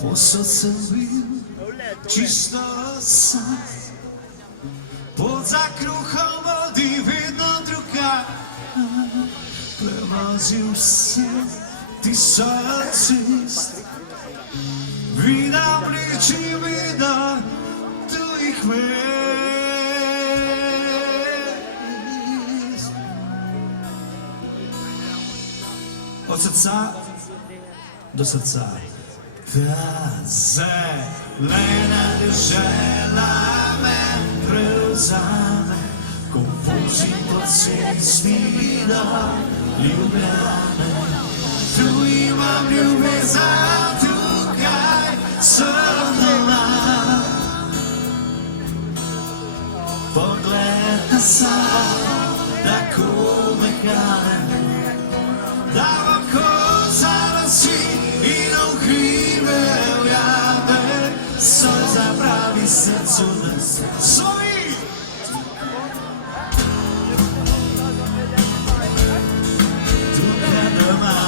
Posod sem bil čisto sam, pot za kruhom vodi vedno drugaj. Prevozil sem tisoč cest, videl priči, videl tujih mest. Od srca do srca. Ta zelena dežela me prevzame, ko vozim po cesti do Ljubljane. Tu imam ljubezen, tukaj sem doma. Pogled na sabo, tako me gane, da oko zanosi in ukrive ujame. Solza pravi srcu nas zovi. Tukaj doma.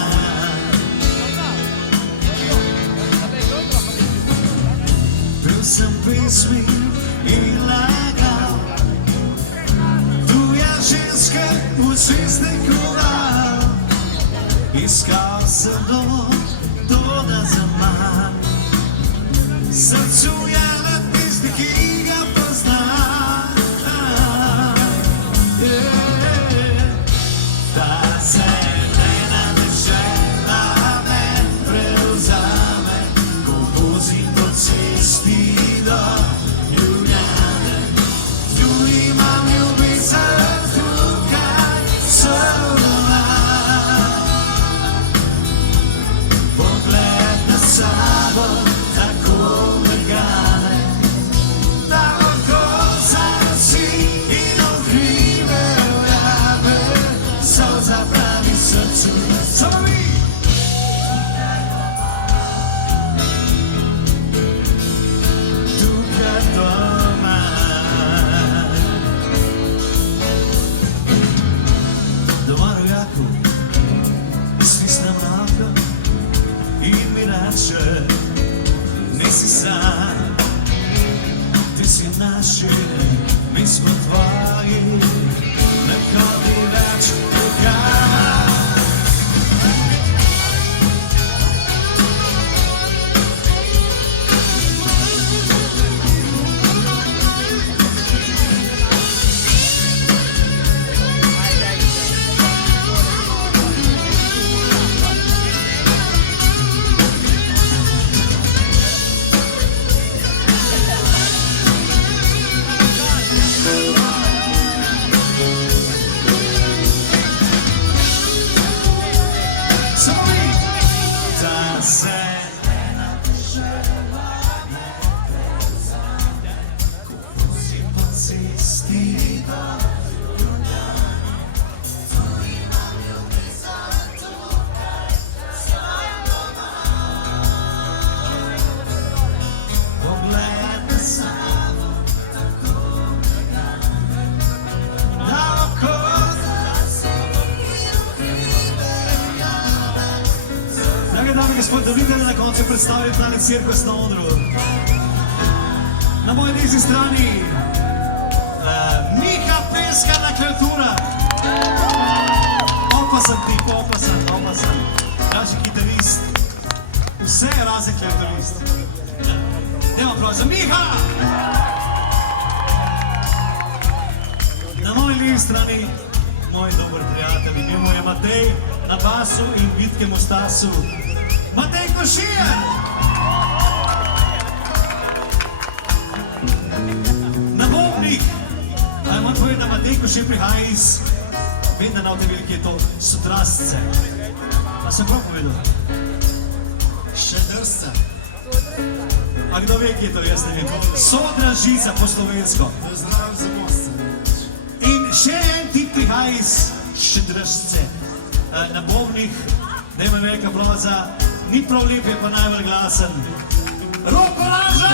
Pil sem pesmi in lagal, tuja ženska v zvezdniku val. Iskal sem do da zaman, srcu je le tisti, ki ga pozna. Ta zelena dežela me prevzame, ko vozim po cesti do Ljubljane. Tu imam ljubezen, tukaj sem doma. Pogled na sabo, tako me gane, da lahko zanosi in ukrive ujame. Solza pravi srcu nas zovi. Tukaj doma. Doma rojaku stisnem roko in mi reče, nisi sam, ti si naši, mi smo tvoji, ne hodi več tukaj. Dame in gospod, da vidite na koncu predstavlja Planet Cirkus na odru. Na moji desni strani Miha Peska na klaviatura. Opasan tip, opasan. Naši kitarist. Vse je razen klaviaturist. Dajmo aplauz za Miha! Na moji levi strani moj dober prijatelj, bil mu je Matej na basu in bitkem v Stasu. Matej Košijan! Na bobnih! Ali moram povedati, da Matej Košijan prihaja iz, vem, da na v tej veliki je to Sodrasce. Pa sem prav povedal? Šedrsce. A kdo ve, kje je to, jaz ne vem? Sodražica po slovensko. Zdrav za most. In še en tip prihaja iz Šedrsce. Na bobnih, dajmo velika prava za ni prav lep, je pa najbolj glasen. Roko Laža!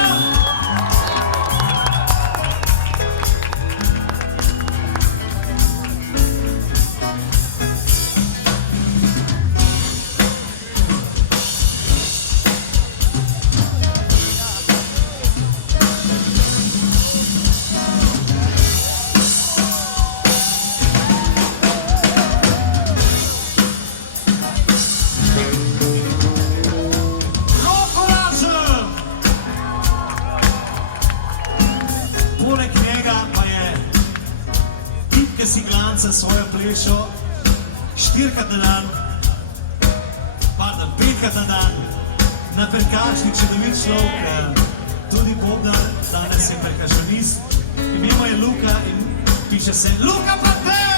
ki si glanca svojo plešo, 4krat na dan, pardon, 5krat na dan, na perkašnik čudovit človek, tudi Bobnar, danes je perkašonist, ime mu je Luka in piše se Luka Pater!